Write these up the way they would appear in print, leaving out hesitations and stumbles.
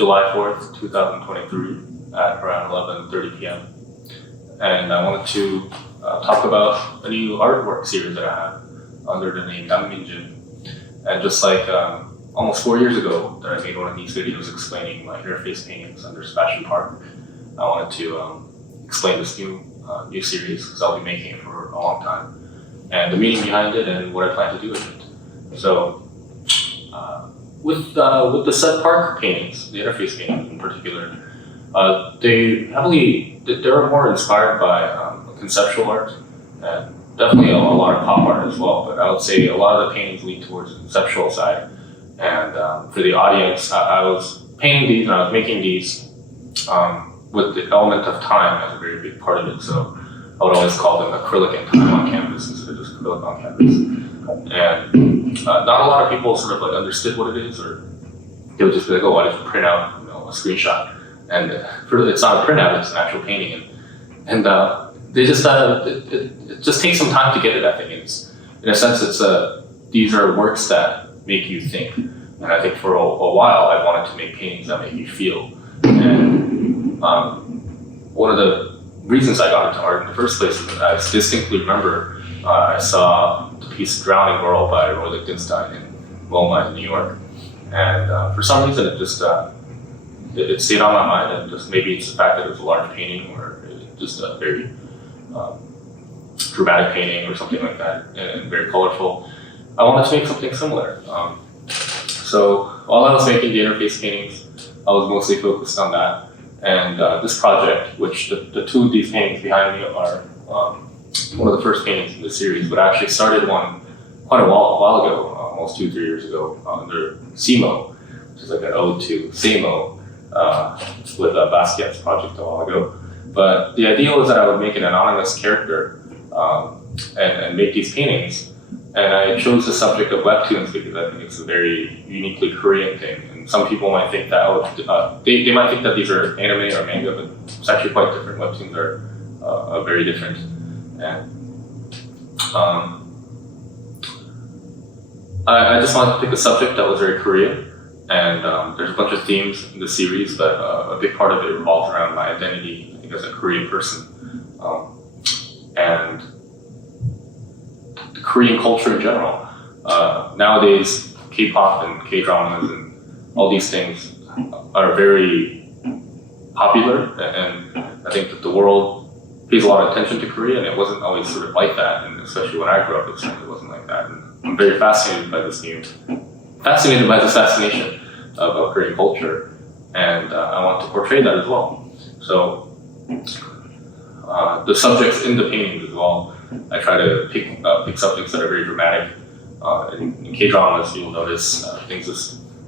July 4th, 2023 at around 11:30 p.m. And I wanted to talk about a new artwork series that I have under the name Nam Minjoon. And just like almost 4 years ago that I made one of these videos explaining my interface paintings under Sebastian Park, I wanted to explain this new series because I'll be making it for a long time, and the meaning behind it and what I plan to do with it. So with the said park paintings, the interface paintings in particular, they're more inspired by conceptual art and definitely a lot of pop art as well. But I would say a lot of the paintings lean towards the conceptual side. And for the audience, I was painting these and I was making these with the element of time as a very big part of it. So I would always call them acrylic and time on canvas instead of just acrylic on canvas. And not a lot of people sort of like understood what it is, or they would just be like, oh, why did you print out a screenshot? And it's not a printout, it's an actual painting. And they just, it just takes some time to get it, I think. It's, in a sense, these are works that make you think. And I think for a while, I wanted to make paintings that make you feel. And one of the reasons I got into art in the first place is that I distinctly remember I saw the piece Drowning Girl by Roy Lichtenstein in MoMA in New York. And for some reason, it just it stayed on my mind, and just maybe it's the fact that it's a large painting or just a very dramatic painting or something like that, and very colorful. I wanted to make something similar. So while I was making the interface paintings, I was mostly focused on that. And this project, which the two of these paintings behind me are one of the first paintings in the series, but I actually started one quite a while ago, almost 2-3 years ago, under SEMO, which is like an ode to SEMO, with Basquiat's project a while ago. But the idea was that I would make an anonymous character and make these paintings. And I chose the subject of webtoons because I think it's a very uniquely Korean thing. And some people might think that they might think that these are anime or manga, but it's actually quite different. Webtoons are very different. And I just wanted to pick a subject that was very Korean. And there's a bunch of themes in the series, but a big part of it revolves around my identity, I think, as a Korean person. And Korean culture in general. Nowadays, K-pop and K-dramas and all these things are very popular, and I think that the world pays a lot of attention to Korea, and it wasn't always sort of like that, and especially when I grew up, it certainly wasn't like that. And I'm very fascinated by this fascination of Korean culture, and I want to portray that as well. So the subjects in the paintings as well, I try to pick subjects that are very dramatic. In K-dramas, you'll notice things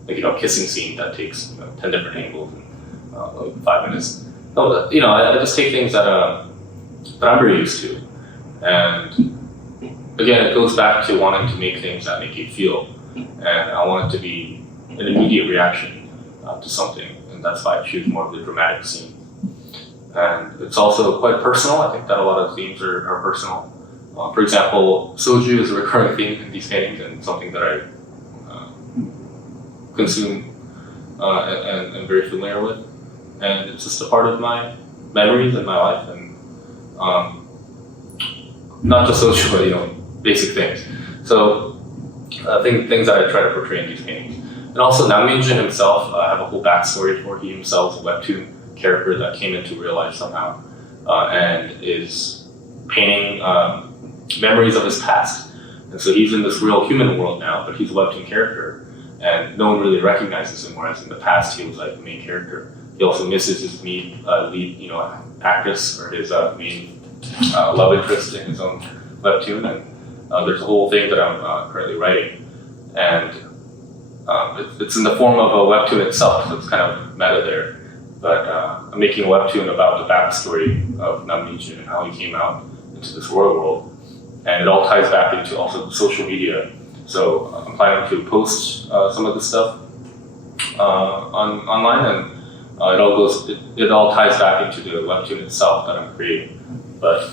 like kissing scene that takes 10 different angles in like 5 minutes. No, I just take things that I'm very used to, and again, it goes back to wanting to make things that make you feel, and I want it to be an immediate reaction to something, and that's why I choose more of the dramatic scene. And it's also quite personal. I think that a lot of themes are personal. For example, soju is a recurring theme in these paintings and something that I consume and am very familiar with. And it's just a part of my memories and my life, and not just soju, but basic things. So things that I try to portray in these paintings. And also Nam Minjoon himself, I have a whole backstory for. He himself is a webtoon character that came into real life somehow, and is painting memories of his past. And so he's in this real human world now, but he's a webtoon character, and no one really recognizes him, whereas in the past he was like the main character. He also misses his lead actress, or his main love interest in his own webtoon, and there's a whole thing that I'm currently writing, and it's in the form of a webtoon itself, so it's kind of meta there. But I'm making a webtoon about the backstory of Nam Minjoon and how he came out into this world. And it all ties back into also social media. So I'm planning to post some of this stuff online, and it all ties back into the webtoon itself that I'm creating. But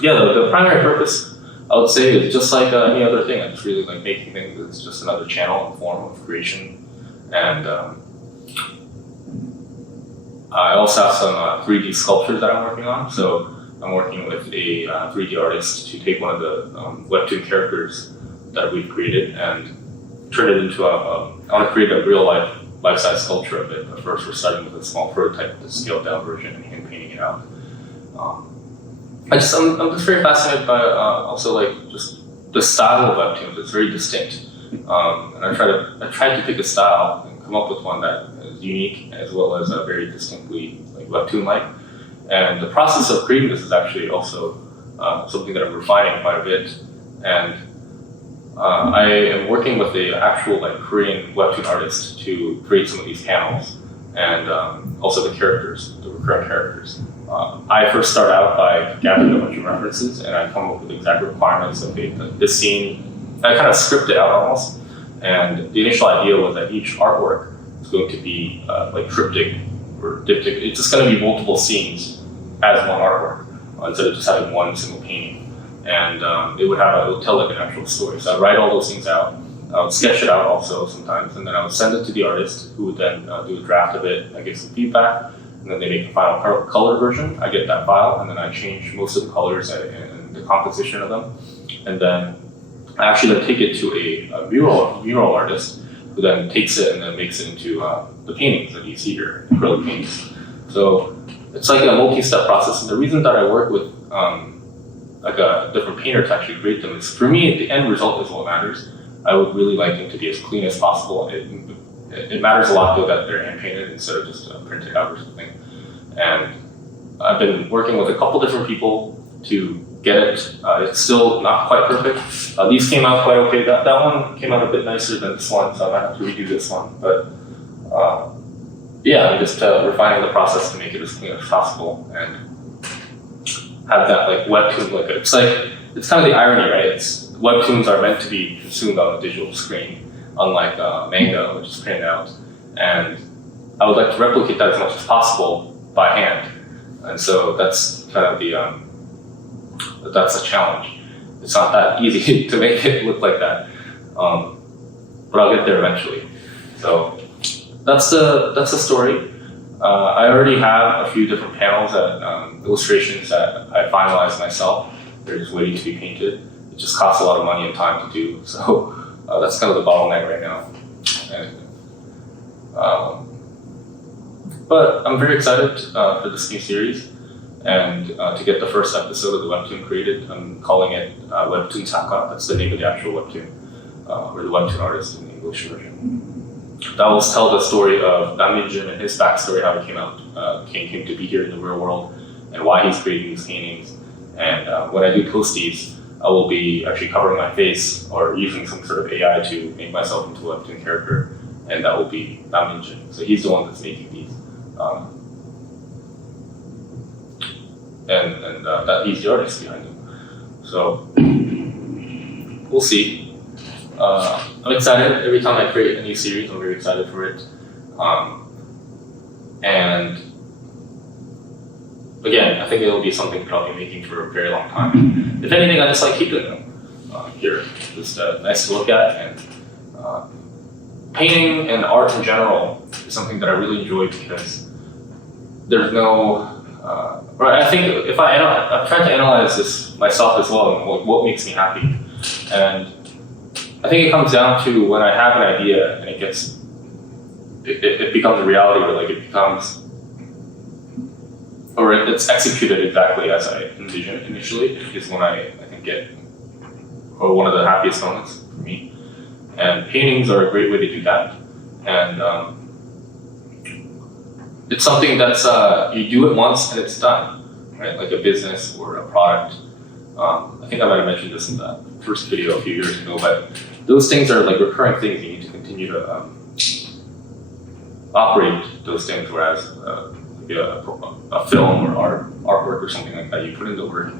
yeah, the primary purpose, I would say, is just like any other thing. I just really like making things. It's just another channel and form of creation. And I also have some 3D sculptures that I'm working on. So I'm working with a 3D artist to take one of the webtoon characters that we've created and turn it into I want to create a real life-size sculpture of it. But first we're starting with a small prototype, the scaled down version, and hand painting it out. I'm just very fascinated by also like just the style of webtoons. It's very distinct, and I tried to pick a style and come up with one that is unique as well as very distinctly like webtoon-like. And the process of creating this is actually also something that I'm refining quite a bit. And I am working with the actual like Korean webtoon artist to create some of these panels and also the characters, the recurring characters. I first start out by gathering a bunch of references and I come up with exact requirements of this scene. I kind of script it out almost. And the initial idea was that each artwork is going to be like triptych or diptych. It's just going to be multiple scenes as one artwork instead of just having one single painting. And it would tell like an actual story. So I'd write all those things out. I would sketch it out also sometimes, and then I would send it to the artist who would then do a draft of it. I get some feedback, and then they make a final color version. I get that file, and then I change most of the colors and the composition of them. And then I actually then take it to a mural artist who then takes it and then makes it into the paintings that you see here, acrylic paintings. So it's like a multi-step process. And the reason that I work with like a different painter to actually create them is, for me, the end result is what matters. I would really like them to be as clean as possible. It matters a lot though that they're hand painted instead of just printed out or something. And I've been working with a couple different people to get it. It's still not quite perfect. These came out quite okay. That one came out a bit nicer than this one, so I might have to redo this one. But yeah, I'm just refining the process to make it as clean as possible and have that like webtoon look. It's kind of the irony, right? Webtoons are meant to be consumed on a digital screen, unlike manga, which is printed out. And I would like to replicate that as much as possible by hand. And so that's kind of that's a challenge. It's not that easy to make it look like that, but I'll get there eventually. So that's the story. I already have a few different panels illustrations that I finalized myself. They're just waiting to be painted. It just costs a lot of money and time to do, so that's kind of the bottleneck right now. And, but I'm very excited for this new series and to get the first episode of the webtoon created. I'm calling it 웹툰작가. That's the name of the actual webtoon, or the Webtoon Artist in the English version. That will tell the story of Nam Minjoon and his backstory, how he came to be here in the real world, and why he's creating these paintings. And when I do post these, I will be actually covering my face or using some sort of AI to make myself into a webtoon character, and that will be Nam Minjoon. So he's the one that's making these. And that he's the artist behind them. So we'll see. I'm excited. Every time I create a new series, I'm very excited for it. And again, I think it'll be something that I'll be making for a very long time. If anything, I just like keep doing them. Here, just nice to look at, and painting and art in general is something that I really enjoy because there's no. I think if I've tried to analyze this myself as well, and what makes me happy, and I think it comes down to when I have an idea and it becomes a reality, or like it becomes, or it's executed exactly as I envisioned initially, is when I think or one of the happiest moments for me. And paintings are a great way to do that. And it's something that's, you do it once and it's done, right? Like a business or a product. I think I might have mentioned this in the first video a few years ago, but those things are like recurring things. You need to continue to operate those things, whereas a film or artwork or something like that, you put in the work,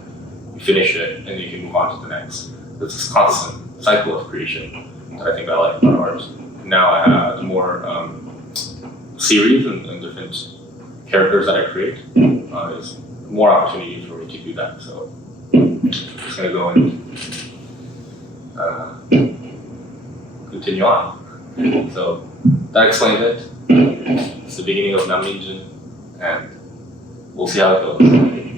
you finish it, and you can move on to the next. It's this constant cycle of creation that I think I like about art. Now I have the more series and different characters that I create, there's more opportunities for me to do that. So I'm just going to go and continue on. So that explains it. It's the beginning of Nam Minjoon, and we'll see how it goes.